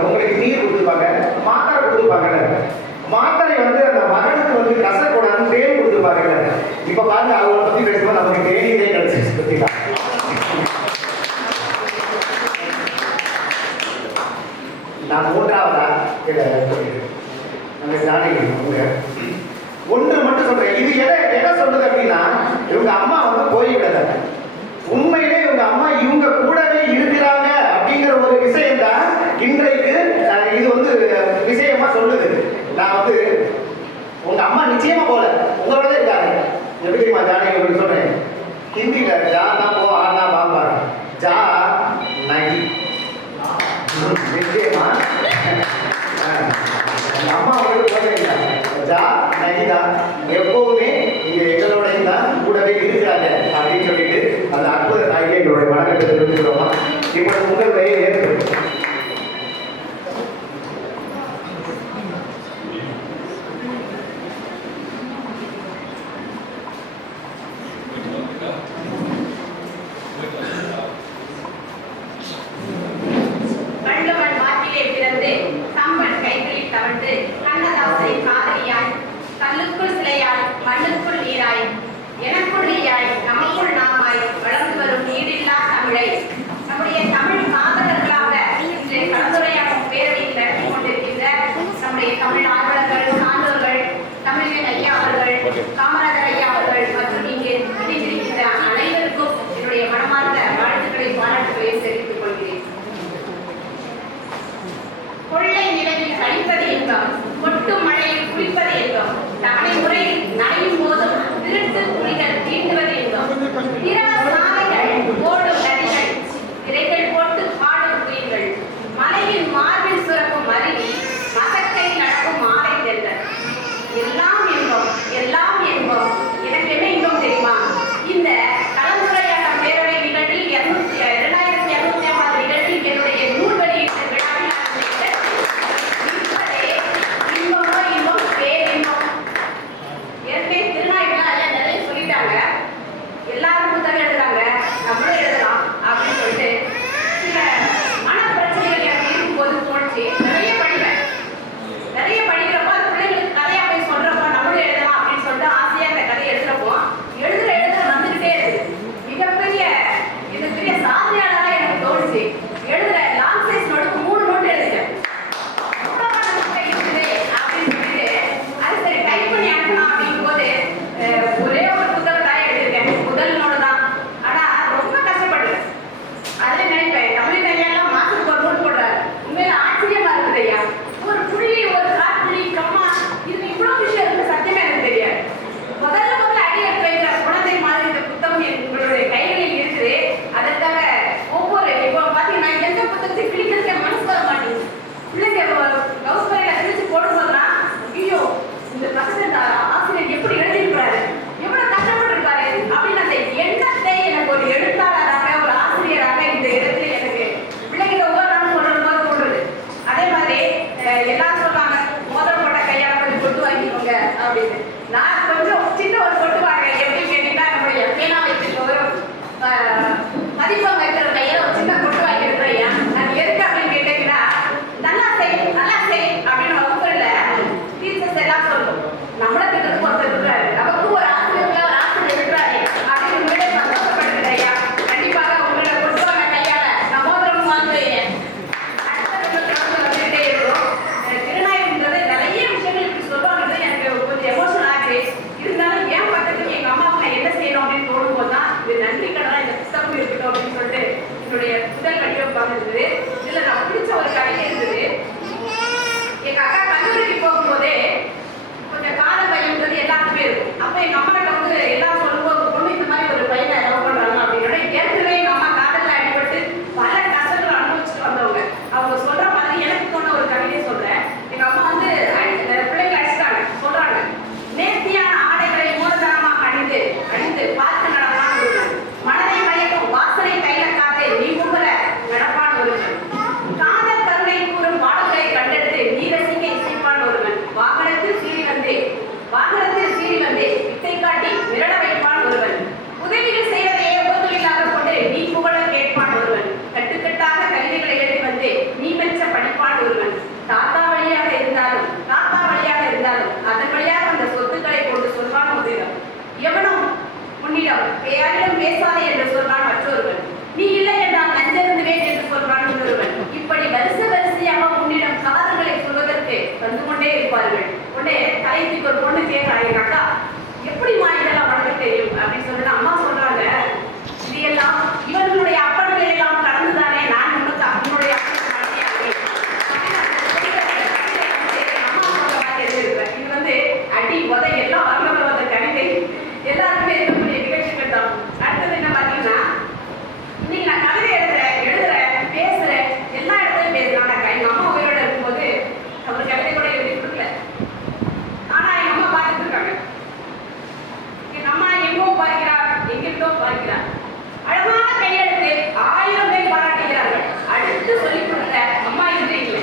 உங்களுக்கு நீர் கொடுத்துருப்பாங்க, மாத்திரை கொடுத்துருப்பாங்கல்ல. மாத்திரை வந்து அந்த மகனுக்கு வந்து கசக்கூடாதுன்னு தேன் கொடுத்துருப்பாங்கல்ல. இப்ப பாருங்க அவங்களை பத்தி பேசும்போது நமக்கு தேனியே கிடைச்சிருச்சு பத்திங்களா. நான் மூன்றாவதா நம்ம ஜானகி ஒன்று மட்டும் சொல்றேன். இது எதை சொல்றது அப்படின்னா, இவங்க அம்மா வந்து போய்விடல. உண்மையிலே இவங்க அம்மா இவங்க கூடவே இருக்கிறாங்க அப்படிங்கிற ஒரு விஷயம் தான் இன்றைக்கு இது வந்து விஷயமா சொல்லுது. நான் வந்து உங்க அம்மா நிச்சயமா போல, உங்களோட இருக்காங்க. எப்படி தெரியுமா ஜானகி உங்களுக்கு சொல்றேன். ஹிந்தியில ஜா தான் போ ஆனா பாப்பாரு ஜா நகி நிச்சயமா அம்மா வந்து போல ஜா நகிதான் எப்பவுமே இங்க எங்களோடையும் தான் கூடவே இருக்கிறாங்க அப்படின்னு சொல்லிட்டு அந்த அற்புத தாய்க்கு எங்களுடைய வணக்கத்தை தெரிவிச்சுக்கிறோமா. இப்ப உங்களுடைய ஏற்படும் காமராஜர் ஐயா அவர்கள் மற்றும் இங்கே இணைந்திருக்கின்ற அனைவருக்கும் என்னுடைய மனமார்ந்த வாழ்த்துக்களை பாராட்டுகளையும் தெரிவித்துக் கொள்கிறேன். கொள்ளை நிலவில் கழிப்பது இன்பம், கொட்டும் மழையில் குளிப்பது இன்பம், தவணை முறையில் நனையும் போதும் திருட்டு துணிகள் தீண்டுவது இன்பம், சாலைகள் ஓடும் நதிகள் திரைகள் போட்டு பாடும் குயில்கள், மலையின் மார்பில் சுரக்கும் அருவி, மசக்கை நடக்கும் மாலை தென்றல், எல்லாம் இன்பம், எல்லாம் இன்பம். எனக்கு என்ன இன்பம் தெரியுமா? இந்த கலந்துரையாடல் பேரவை நிகழ்வில் 2250 நிகழ்வில் என்னுடைய நூல் வெளியீட்டு விழாவில் இன்பமோ இன்பம், பேரின்பம். ஏற்கனவே திருநாய்களாம் எல்லாம் நிறைய சொல்லிட்டாங்க. எல்லாரும் புத்தகம் எழுதுறாங்க, நம்மளும் எழுதலாம் அப்படின்னு சொல்லிட்டு சில மனப்பிரச்சனைகள் எனக்கு இருக்கும்போது தோணுச்சு. நிறைய படிக்கிறப்ப அது பிள்ளைங்களுக்கு கதையா போய் சொல்றப்ப நம்மளும் எழுதலாம் அப்படின்னு சொல்லிட்டு ஆசையா அந்த கதையை எழுதுறப்போ எழுதுற வந்துகிட்டே இருக்கு. மிகப்பெரிய சாதனையாளராக எனக்கு தோணுச்சு. எழுதுற லாங் சைஸ் நோட்டுக்கு 3 நோட்டு எழுதுறேன் அப்படின்னு சொல்லிட்டு அது சரி டைப் பண்ணி அனுப்பலாம் அப்படிங்கும் போது ஒரே ஒரு புத்தகத்தான் எழுதிருக்கேன். முதல் நோடு தான். ஆனா ரொம்ப கஷ்டப்பட்டேன். அதுல நினைப்பேன், தமிழ் கையெல்லாம் மாசத்துக்கு ஒரு நோட் போடுறாரு. உண்மையில ஆச்சரியமா இருக்குது ஐயா. ஒரு புள்ளி, ஒரு காட்புள்ளி, கம்மா, இது இவ்வளவு விஷயம் இருக்கு. சத்தியமா எனக்கு தெரியாது. முதல்ல அடி எடுத்து வைக்கிற குழந்தை மாதிரி இந்த புத்தகம் எங்களுடைய கைகளில் இருக்குது. அதற்காக ஒவ்வொரு இப்போ பாத்தீங்கன்னா எந்த புத்தகத்தை கிழிக்கிறதுக்கு மனசு வர மாட்டேங்குது. பிள்ளைங்க கவுஸ்பரையில கிழிச்சு போடும்போதுலாம் ஐயோ இந்த பசங்க ஆசிரியர் எப்படி எழுதியிருக்கிறாரு, எவ்வளவு கஷ்டப்பட்டிருக்காரு அப்படின்னு அந்த எண்ணத்தை எனக்கு ஒரு எழுத்தாளராக, ஒரு ஆசிரியராக இந்த இடத்துல எனக்கு பிள்ளைங்க ஒவ்வொரு நாளும் சொல்றது போது தோன்றுது. அதே மாதிரி எல்லாரும் சொல்றாங்க மோதிரம் போட்ட கையால கொஞ்சம் கொட்டு வாங்கிக்கோங்க அப்படின்னு. நான் கொஞ்சம் சின்ன ஒரு கொட்டு வாங்க எப்படின்னு கேட்டீங்கன்னா நம்மளுடைய பேனா வச்சிருக்க ஒரு மதிப்பம் வைக்கிற கையில ஒரு சின்ன கொட்டு வாங்கி இருக்கிறேன். நான் எதுக்கு அப்படின்னு கேட்டீங்கன்னா நல்லா செய் அப்படின்னு வகுப்புல டீச்சர்ஸ் எல்லாம் சொல்லும். நம்மள கிட்ட ஒருத்தர் இருக்கிறாரு, நமக்கு ஒரு ஆசிரியர் இருக்கிறாரு அப்படின்னு உண்மையிலே சந்தோஷப்படுகிறது ஐயா. கண்டிப்பாக உங்களை கொட்டு வாங்க கையால நான் மோதிரம் வாங்குவேன். வந்துகிட்டே இருக்கும். திருநாயகம்ன்றது நிறைய விஷயங்கள் இப்படி சொல்லுவாங்க. எனக்கு கொஞ்சம் எமோஷனல் ஆகுது. இருந்தாலும் ஏன் பக்கத்துக்கு எங்க அம்மாவுக்கு நான் என்ன செய்யணும் அப்படின்னு தோணும் போதுதான் இது நன்றி கடனா இந்த புத்தகம் இருக்கட்டும் அப்படின்னு சொல்லிட்டு என்னுடைய முதல் வடிவம் இருந்தது. இதுல நான் பிடிச்ச ஒரு கவிதை இருந்தது. எங்க அக்கா கல்லூரிக்கு போகும்போதே கொஞ்சம் கால பையன்றது எல்லாருக்குமே இருக்கும். அப்ப எங்க அம்மா கிட்ட வந்து எல்லாம் சொல்லும்போது பொண்ணு இந்த மாதிரி ஒரு பையனை லவ் பண்றாங்க அப்படின்னோட ஏற்கனவே எங்க அம்மா காதல்ல அடிபட்டு பல கஷ்டங்களை அனுபவிச்சுட்டு வந்தவங்க. அவங்க சொல்ற மாதிரி எனக்கு தோண ஒரு கவிதை சொல்றேன். எங்க அம்மா வந்து பிள்ளைங்க அடிச்சுட்டாங்க. சொல்றாங்க, நேர்த்தியான ஆடைகளை மூலதனமாக அணிந்து பார்த்து நடப்பான் ஒருவன், மனதை மயக்கும் வாசனை கையில காத்தே நீ மும்பல நடப்பான் ஒருவன், காதல் கருணை கூறும் பாடல்களை கண்டெடுத்து நீ ரசிக்க இசைப்பான் ஒருவன், வாகனத்தில் சீறி வந்தே வித்தை காட்டி மிரட கேட்பார்கள். உடனே தலைக்கு ஒரு பொண்ணு கேட்கறாங்க, எங்க அக்கா எப்படிமா இதெல்லாம் உனக்கு தெரியும் அப்படின்னு சொல்லிட்டு அம்மா சொல்றாங்க, இது எல்லாம் இவர்களுடைய அப்பன்களை எல்லாம் கடந்துதானே நான் உனக்கு அவனுடைய அம்மா சொல்ற மாதிரி எழுதிருக்கிறேன். இது வந்து அடி உத எல்லாம் வரலாறு வந்த கவிதை எல்லாருக்குமே இருக்கக்கூடிய நிகழ்ச்சிகள் தான். அடுத்தது என்ன பார்த்தீங்கன்னா, இன்னைக்கு நான் கவிதை எழுதுறேன் பேசுறேன் எல்லா இடத்துலையும் பேசுறேன். எங்க அம்மா உயிரோட இருக்கும்போது அவர் கவிதை கூட எழுதி கொடுக்கல. ஆனா எங்க அம்மா பார்த்துட்டு இருக்காங்க. எங்க அம்மா எங்கோ பார்க்கிறார், எங்கிருந்தோ பார்க்கிறார். அழகான கையெழுத்து 1000 பேர் பாராட்டுகிறார்கள். அடுத்து சொல்லிக் கொடுத்த அம்மா இன்று இல்லை.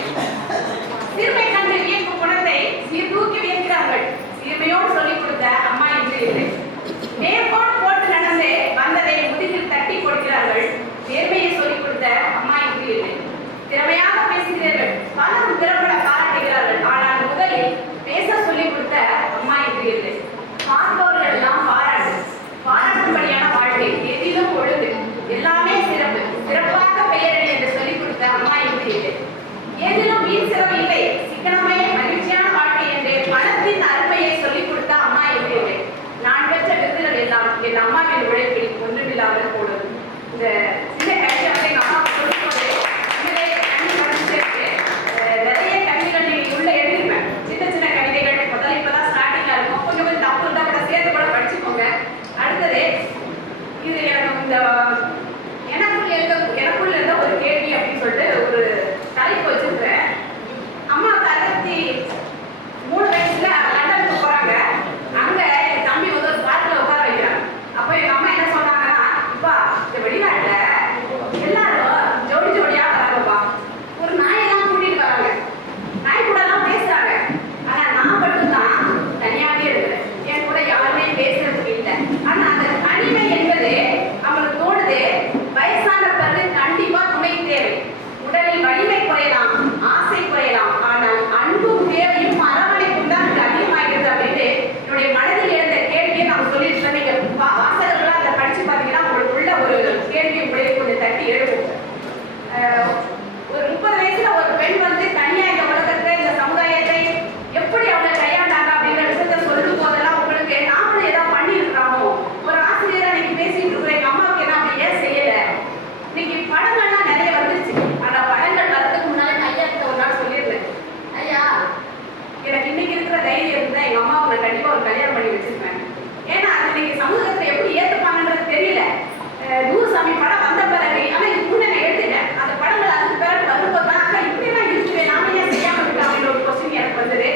சிறுமை கண்டு வியக்கும் குணத்தை சீர்தூக்கி வியக்கிறார்கள். சிறுமையோடு சொல்லிக் கொடுத்த அம்மா இன்று இல்லை. மேற்கோள் போட்டு நடந்து வந்ததை முதுகில் தட்டி கொடுக்கிறார்கள். நேர்மையை சொல்லிக் கொடுத்த அம்மா இன்று இல்லை. திறமையாக பேசுகிறீர்கள், பலரும் திறம்பட பாராட்டுகிறார்கள். ஆனால் முதலில் பேச சொல்லிக் கொடுத்த அம்மா இன்று இல்லை. பார்ப்பவர்கள் எல்லாம் பாராட்டும்படியான வாழ்க்கை, எதிலும் ஒழுங்கு, எல்லாமே சிறப்பு, சிறப்பாக பெயரடி என்று சொல்லிக் கொடுத்த அம்மா இன்று இல்லை. ஏதிலும் வீண் சிறப்பு இல்லை, சிக்கனமே மகிழ்ச்சியான வாழ்க்கை என்று பணத்தின் அருமையை சொல்லிக் கொடுத்த அம்மா இன்று இல்லை. நான் பெற்ற விருதுகள் எல்லாம் என் அம்மாவின் உழைப்பில் ஒன்றுமில்லாமல் போடுது. இந்த சின்ன கவிதை வந்து எங்க அம்மா சொல்லும்போது நிறைய கவிதைகள் நீங்க உள்ள எழுதிருப்பேன். சின்ன சின்ன கவிதைகள் முதல்ல இப்பதான் ஸ்டார்டிங்கா இருக்கும். கொஞ்சம் கொஞ்சம் தப்பு இருந்தா கூட சேர்த்து கூட படிச்சுக்கோங்க. அடுத்தது இது எனக்கு இந்த எனக்குள்ள இருந்த ஒரு கேள்வி அப்படின்னு சொல்லிட்டு ஒரு தலைப்பு வச்சிருக்கிறேன். அம்மா 63 வயசுல லண்டனுக்கு போறாங்க. அங்க என் தம்பி வந்து ஒரு பார்க்ல உட்கார வைக்கிறாங்க. அப்போ எங்க அம்மா என்ன சொன்னாங்கன்னா, இப்பா இந்த வெளிநாட்டுல எல்லாரும் ஜோடி ஜோடியா வராங்கப்பா, ஒரு நாயெல்லாம் கூட்டிட்டு வராங்க, நாய் கூட எல்லாம் பேசுறாங்க. ஆனா நான் மட்டும்தான் தனியாவே இருக்கிறேன், என் கூட யாருமே பேசுறதுக்கு இல்லை. ஆனா அந்த தனிமை என்பது அவங்களுக்கு தோணுது, வயசான பிறகு கண்டிப்பா துணை தேவை. உடலில் வலிமை குறையலாம், ஆசை குறையலாம், ஆனால் அன்பும் தேவையும் அரவணைப்பும் தான் அதிகமாகிறது அப்படின்னு என்னுடைய மனதில் எழுந்த கேள்வியை நான் சொல்லிட்டு நீங்க வாசகர்களா அதை படிச்சு பார்த்தீங்கன்னா உங்களுக்கு உள்ள ஒரு கேள்வி உடைய கொஞ்சம் தட்டி எழுவும். ஒரு 30 வயசுல ஒரு பெண் வந்து தனியா இந்த உலகத்தை இந்த சமுதாயத்தை எப்படி அவங்க கையாண்டாங்க அப்படிங்கிற விஷயத்த சொல்லும் போதெல்லாம் உங்களுக்கு நாமளும் ஏதாவது பண்ணியிருக்காமோ, ஒரு ஆசிரியரா இன்னைக்கு பேசிட்டு இருக்கிற எங்க அம்மாவுக்கு என்ன அப்படி ஏன் செய்யல. இன்னைக்கு படங்கள்லாம் நிறைய வந்துருச்சு. ஆனா படங்கள் வரதுக்கு முன்னாலே நான் ஐயா கிட்ட ஒரு நாள் சொல்லியிருந்தேன், ஐயா எனக்கு இன்னைக்கு இருக்கிற தைரியம் இருந்தா எங்க அம்மாவை நான் கண்டிப்பா ஒரு கல்யாணம் பண்ணி வச்சிருப்பேன். ஏன்னா அது இன்னைக்கு சமூகத்துல எப்படி ஏத்துப்பாங்கன்றது தெரியல. நூறுசாமி படம் வந்த பிறகு, ஆனா இதுக்கு முன்னே நான் எழுதிட்டேன். அந்த படங்கள் அதுக்கு பிறகு வரும்போது தான் அக்கா இப்படி எல்லாம் இருக்குது, நாம ஏன் செய்யாம இருக்கோம் அப்படின்ற ஒரு கொஸ்டின் எனக்கு வந்தது.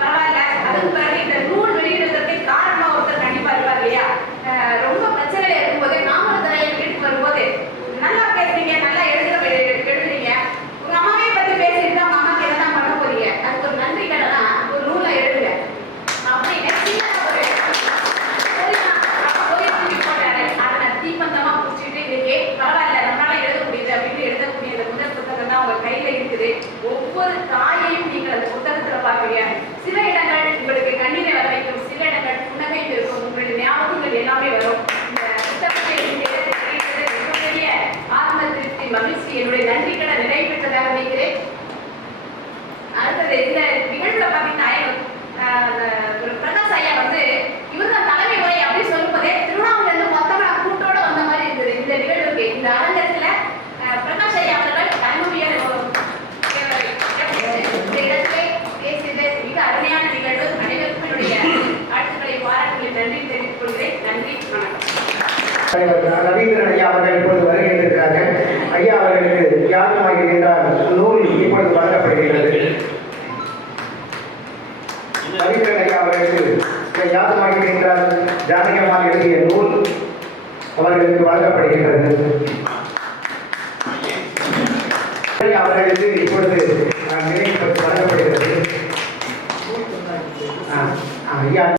பரவாயில்ல, அதுக்கு பிறகு இந்த நூல் வெளியிடுறதுக்கு காரணமா ஒருத்தர் கண்டிப்பா இருப்பார் இல்லையா. ரொம்ப பிரச்சனையில இருக்கும்போது நாமளும் தலையை வீட்டுக்கு வரும்போது நல்லா பேசுறீங்க, நல்லா எழுதுறீங்க, உங்க அம்மாவே பத்தி பேசிட்டு அவங்க அம்மாக்கு என்னதான் பண்ண போறீங்க, அதுக்கு ஒரு நன்றி கடனா ஒரு நூலை எழுதுங்க அப்படின்னு சின்ன ஒரு போட்டாரு. அதை நான் தீபந்தமா பிடிச்சிட்டு இன்னைக்கு பரவாயில்ல நம்மளால எழுத முடியுது அப்படின்னு எழுதக்கூடிய அந்த முதல் புத்தகம் தான் உங்க கையில இருக்குது. ஒவ்வொரு தாயையும் நீங்கள் அந்த புத்தகத்துல பாக்குறீங்க. சில இடங்கள் உங்களுக்கு கண்ணீரை வர வைக்கும், சில இடங்கள் புன்னகை இருக்கும், உங்களுடைய ஞாபகங்கள் எல்லாமே வரும். இந்த புத்தகத்தை மிகப்பெரிய ஆத்ம திருப்தி, மகிழ்ச்சி, என்னுடைய நன்றி கடை நிறைவேற்றதாக நினைக்கிறேன். அடுத்தது இந்த நிகழ்வுல பாத்தீங்கன்னா ஒரு பிரகாஷ் ஐயா வந்து இவர்தான் தலைமை உரை அப்படின்னு சொல்லும்போதே திருவண்ணாமலை இருந்து மொத்தமா கூட்டோட வந்த மாதிரி இருந்தது இந்த நிகழ்வுக்கு. இந்த அரங்கத்துல பிரகாஷ் ஐயா அவர்கள் தலைமையை இந்த இடத்திலே பேசியது மிக அருமையான நிகழ்வு. அனைவருக்கும் என்னுடைய வாழ்த்துக்களை பாராட்டுகளை நன்றி தெரிவித்துக் கொள்கிறேன். நன்றி, வணக்கம். ரவீந்திரன் ஐயா அவர்கள் இப்பொழுது வருகின்றிருக்கிறார்கள். ஐயா அவர்களுக்கு யாருமாகி என்றால் நூல் இப்பொழுது வழங்கப்படுகிறது. ரவீந்திரன் ஐயா அவர்களுக்கு யாருமாகி என்றால் ஜானகமாக எழுதிய நூல் அவர்களுக்கு வழங்கப்படுகின்றது.